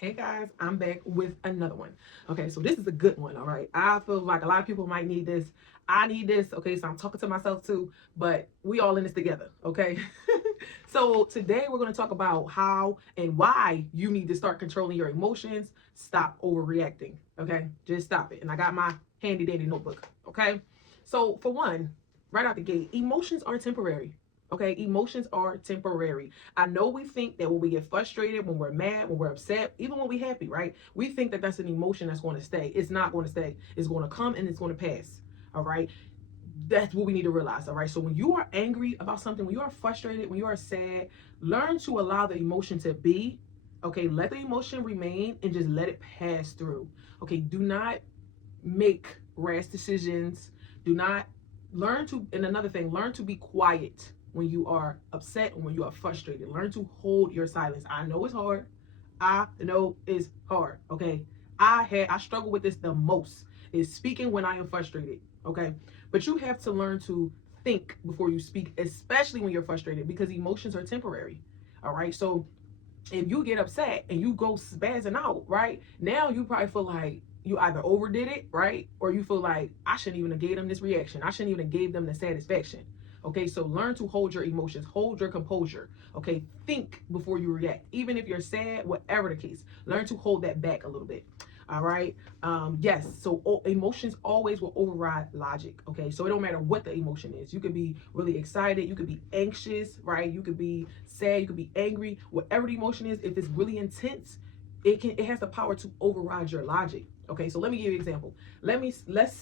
Hey guys, I'm back with another one. Okay, so this is a good one, all right? I feel like a lot of people might need this. I need this, okay? So I'm talking to myself too, but we all in this together, okay? So today we're going to talk about how and why you need to start controlling your emotions. Stop overreacting, okay? Just stop it. And I got my handy dandy notebook, okay? So for one, right out the gate, emotions are temporary. Okay, emotions are temporary. I know we think that when we get frustrated, when we're mad, when we're upset, even when we're happy, right? We think that that's an emotion that's going to stay. It's not going to stay. It's going to come and it's going to pass. All right. That's what we need to realize. All right. So when you are angry about something, when you are frustrated, when you are sad, learn to allow the emotion to be. Okay. Let the emotion remain and just let it pass through. Okay. Do not make rash decisions. Do not learn to, and another thing, learn to be quiet when you are upset and when you are frustrated. Learn to hold your silence. I know it's hard. I know it's hard. Okay. I struggle with this the most is speaking when I am frustrated. Okay. But you have to learn to think before you speak, especially when you're frustrated, because emotions are temporary. All right. So if you get upset and you go spazzing out, right? Now you probably feel like you either overdid it, right? Or you feel like I shouldn't even have gave them this reaction. I shouldn't even have gave them the satisfaction. Okay, so learn to hold your emotions, hold your composure. Okay, think before you react. Even if you're sad, whatever the case, learn to hold that back a little bit. All right. Yes. So emotions always will override logic. Okay. So it don't matter what the emotion is. You could be really excited. You could be anxious, right? You could be sad. You could be angry. Whatever the emotion is, if it's really intense, it has the power to override your logic. Okay. So let me give you an example. Let's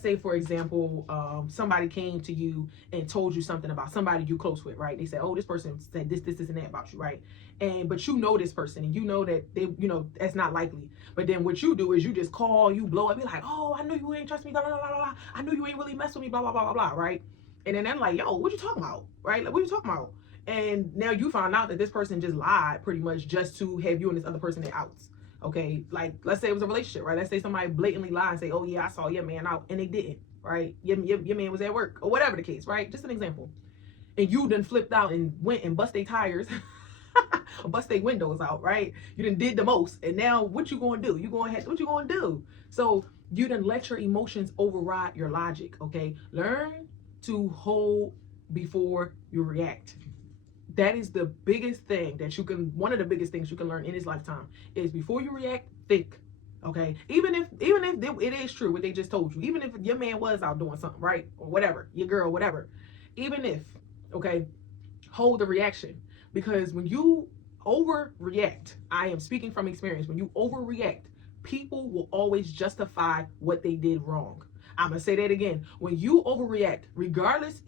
say for example, somebody came to you and told you something about somebody you close with, right? They said, oh, this person said this and that about you, right? And but you know this person and you know that they, that's not likely. But then what you do is you just call, you blow up, be like, oh, I knew you ain't trust me, blah blah blah blah. I knew you ain't really mess with me, blah blah blah blah blah, right? And then they're like, yo, what you talking about, right? Like, what you talking about? And now you find out that this person just lied pretty much just to have you and this other person at outs. Okay, like let's say it was a relationship, right? Let's say somebody blatantly lied and say, oh yeah, I saw your man out, and they didn't, right? Your man was at work, or whatever the case, right? Just an example. And you done flipped out and went and bust their tires, or bust their windows out, right? You done did the most, and now what you gonna do? What you gonna do? So you done let your emotions override your logic, okay? Learn to hold before you react. That is the biggest thing that you can, one of the biggest things you can learn in this lifetime is before you react, think. Okay, even if it is true what they just told you, even if your man was out doing something, right, or whatever, your girl, whatever, even if, okay, hold the reaction, because when you overreact, I am speaking from experience, when you overreact, people will always justify what they did wrong. I'm gonna say that again. When you overreact, regardless,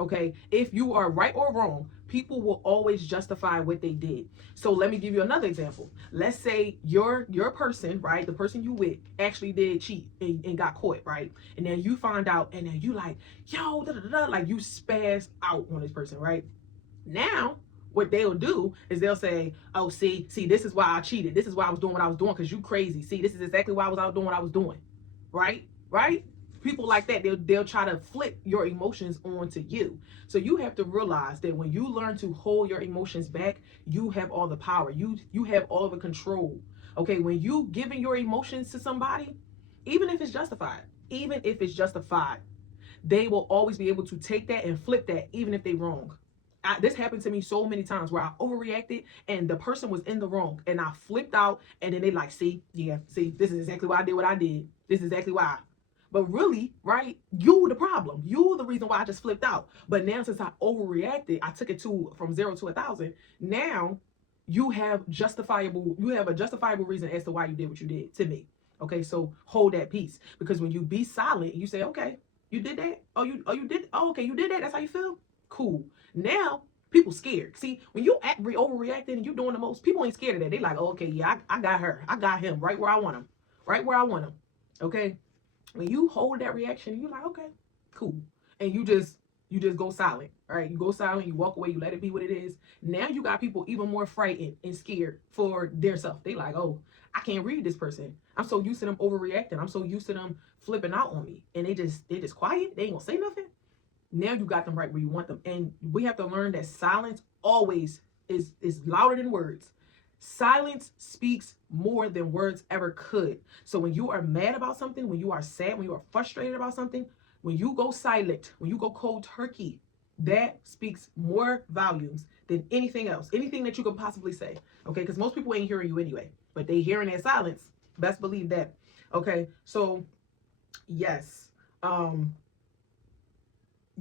okay, if you are right or wrong, people will always justify what they did. So let me give you another example. Let's say your person, right, the person you with actually did cheat and got caught, right? And then you find out and then you like, yo, da, da, da, like you spaz out on this person, right? Now what they'll do is they'll say, oh, see, this is why I cheated, this is why I was doing what I was doing, because you crazy. See, this is exactly why I was out doing what I was doing. Right? People like that, they'll try to flip your emotions onto you. So you have to realize that when you learn to hold your emotions back, you have all the power. You have all the control. Okay, when you giving your emotions to somebody, even if it's justified, even if it's justified, they will always be able to take that and flip that, even if they wrong. This happened to me so many times where I overreacted and the person was in the wrong and I flipped out and then they like, see, yeah, see, this is exactly why I did what I did. This is exactly why. But really, right, you the problem. You the reason why I just flipped out. But now since I overreacted, I took it to from 0 to 1,000. Now you have a justifiable reason as to why you did what you did to me. Okay, so hold that peace. Because when you be silent, you say, okay, you did that? You did, oh, okay, you did that. That's how you feel? Cool. Now people scared. See, when you overreacting and you doing the most, people ain't scared of that. They like, oh, okay, yeah, I got her. I got him right where I want him. Right where I want him. Okay. When you hold that reaction, you're like, okay, cool. And you just go silent. All right. You go silent, you walk away, you let it be what it is. Now you got people even more frightened and scared for their self. They like, oh, I can't read this person. I'm so used to them overreacting. I'm so used to them flipping out on me. And they just quiet. They ain't gonna say nothing. Now you got them right where you want them. And we have to learn that silence always is louder than words. Silence speaks more than words ever could. So when you are mad about something, when you are sad, when you are frustrated about something, when you go silent, when you go cold turkey, that speaks more volumes than anything else, anything that you could possibly say. Okay, because most people ain't hearing you anyway, but they hearing that silence. Best believe that. Okay, so yes, um,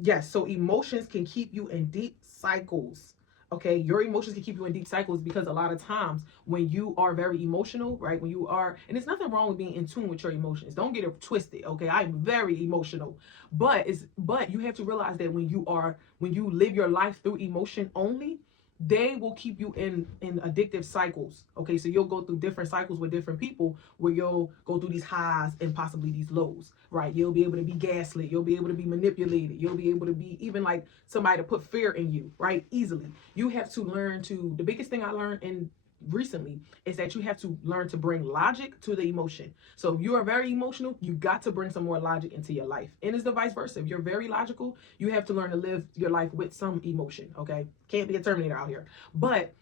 yes. So emotions can keep you in deep cycles. Okay, your emotions can keep you in deep cycles because a lot of times when you are very emotional, right? When you are, and there's nothing wrong with being in tune with your emotions. Don't get it twisted. Okay, I'm very emotional, but you have to realize that when you live your life through emotion only, they will keep you in addictive cycles. Okay, so you'll go through different cycles with different people where you'll go through these highs and possibly these lows, right? You'll be able to be gaslit, you'll be able to be manipulated, you'll be able to be even like somebody to put fear in you, right? Easily. You have to learn to, the biggest thing I learned in recently is that you have to learn to bring logic to the emotion. So if you are very emotional, you got to bring some more logic into your life. And it's the vice versa. If you're very logical, you have to learn to live your life with some emotion. Okay, can't be a Terminator out here, but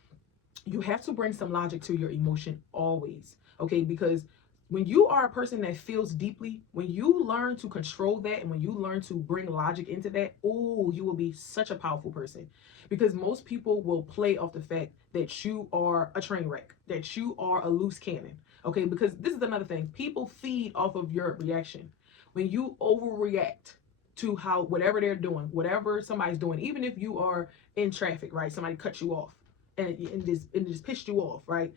you have to bring some logic to your emotion always. Okay, because when you are a person that feels deeply, when you learn to control that and when you learn to bring logic into that, oh, you will be such a powerful person. Because most people will play off the fact that you are a train wreck, that you are a loose cannon. Okay, because this is another thing. People feed off of your reaction. When you overreact to how whatever they're doing, whatever somebody's doing, even if you are in traffic, right? Somebody cuts you off and just pissed you off, right?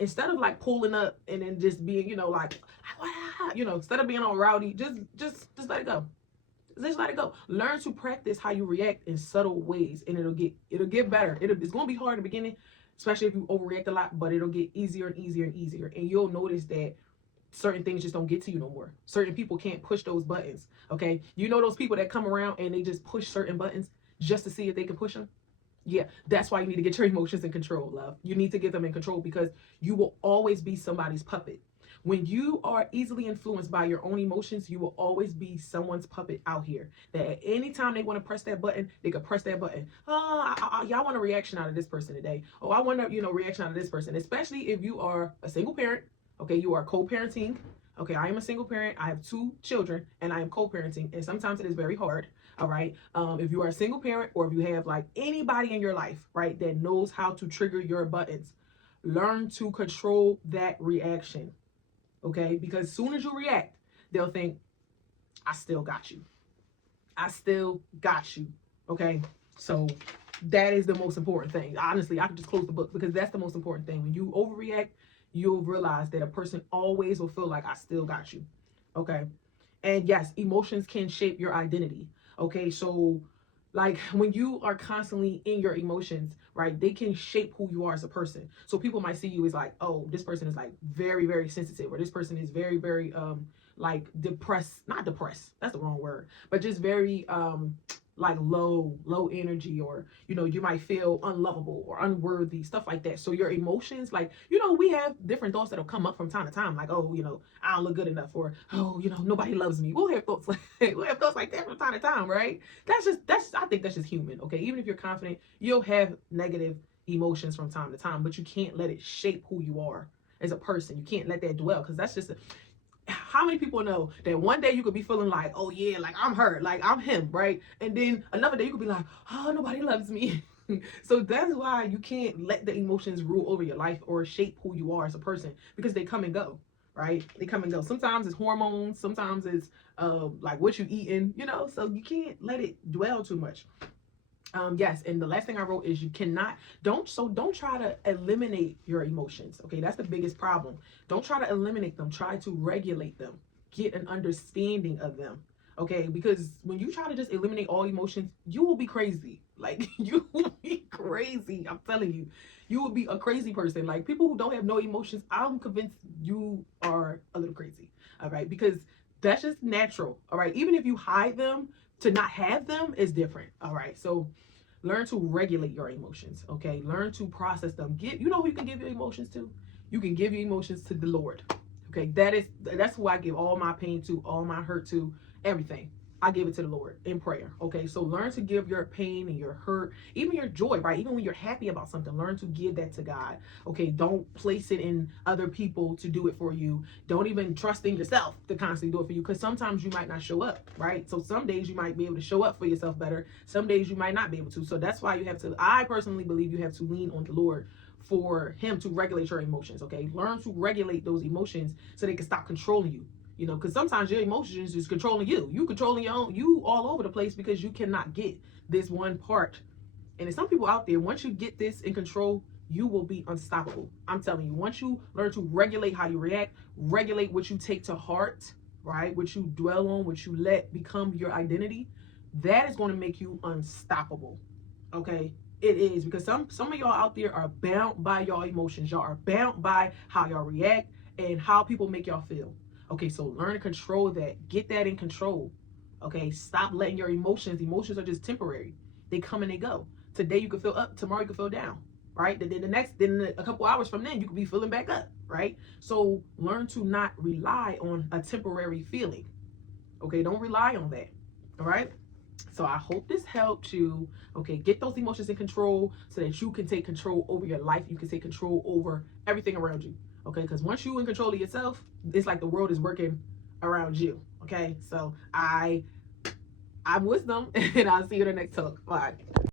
Instead of like pulling up and then just being, like, instead of being all rowdy, just let it go. Just let it go. Learn to practice how you react in subtle ways, and it'll get better. It's gonna be hard in the beginning, especially if you overreact a lot, but it'll get easier and easier and easier, and you'll notice that certain things just don't get to you no more. Certain people can't push those buttons. Okay, you know those people that come around and they just push certain buttons just to see if they can push them. Yeah, that's why you need to get your emotions in control, love. You need to get them in control because you will always be somebody's puppet. When you are easily influenced by your own emotions, you will always be someone's puppet out here. That at any time they want to press that button, they can press that button. Oh, y'all want a reaction out of this person today. Oh, I want a reaction out of this person. Especially if you are a single parent. Okay, you are co-parenting. Okay, I am a single parent. I have 2 children, and I am co-parenting, and sometimes it is very hard. All right. If you are a single parent or if you have like anybody in your life, right, that knows how to trigger your buttons, learn to control that reaction. Okay, because as soon as you react, they'll think, I still got you. I still got you. Okay, so that is the most important thing. Honestly, I could just close the book because that's the most important thing. When you overreact, you'll realize that a person always will feel like I still got you. Okay, and yes, emotions can shape your identity. Okay, so like when you are constantly in your emotions, right, they can shape who you are as a person. So people might see you as like, oh, this person is like very, very sensitive, or this person is very, very like depressed, not depressed, that's the wrong word, but just very like low energy, or you might feel unlovable or unworthy, stuff like that. So your emotions, like, we have different thoughts that'll come up from time to time, like, oh, I don't look good enough, or oh, nobody loves me. We'll have thoughts like that from time to time, right? I think that's just human. Okay, even if you're confident, you'll have negative emotions from time to time, but you can't let it shape who you are as a person. You can't let that dwell, because that's just how many people know that one day you could be feeling like, oh yeah, like I'm her, like I'm him, right? And then another day you could be like, oh, nobody loves me. So that's why you can't let the emotions rule over your life or shape who you are as a person, because they come and go, right? They come and go. Sometimes it's hormones, sometimes it's like what you eating, so you can't let it dwell too much. Yes, and the last thing I wrote is don't try to eliminate your emotions. Okay, that's the biggest problem. Don't try to eliminate them. Try to regulate them. Get an understanding of them. Okay, because when you try to just eliminate all emotions, you will be crazy. Like, you will be crazy. I'm telling you, you will be a crazy person. Like, people who don't have no emotions, I'm convinced you are a little crazy. All right, because that's just natural. All right, even if you hide them, to not have them is different. All right, so learn to regulate your emotions. Okay, learn to process them. Who you can give your emotions to? You can give your emotions to the Lord. Okay, that's who I give all my pain to, all my hurt to, everything. I give it to the Lord in prayer. Okay, so learn to give your pain and your hurt, even your joy, right? Even when you're happy about something, learn to give that to God. Okay, don't place it in other people to do it for you. Don't even trust in yourself to constantly do it for you, because sometimes you might not show up, right? So some days you might be able to show up for yourself better. Some days you might not be able to. So that's why you have to, I personally believe you have to lean on the Lord for him to regulate your emotions. Okay, learn to regulate those emotions so they can stop controlling you. You know, because sometimes your emotions is controlling you. You controlling your own, you all over the place because you cannot get this one part. And there's some people out there, once you get this in control, you will be unstoppable. I'm telling you, once you learn to regulate how you react, regulate what you take to heart, right? What you dwell on, what you let become your identity, that is going to make you unstoppable. Okay? It is, because some of y'all out there are bound by y'all emotions. Y'all are bound by how y'all react and how people make y'all feel. Okay, so learn to control that. Get that in control. Okay, stop letting your emotions are just temporary. They come and they go. Today you can feel up, tomorrow you can feel down, right? Then a couple hours from then you could be feeling back up, right? So learn to not rely on a temporary feeling. Okay, don't rely on that. All right. So I hope this helped you. Okay, get those emotions in control so that you can take control over your life. You can take control over everything around you. Okay, because once you're in control of yourself, it's like the world is working around you. Okay, so I'm wisdom, and I'll see you in the next talk. Bye.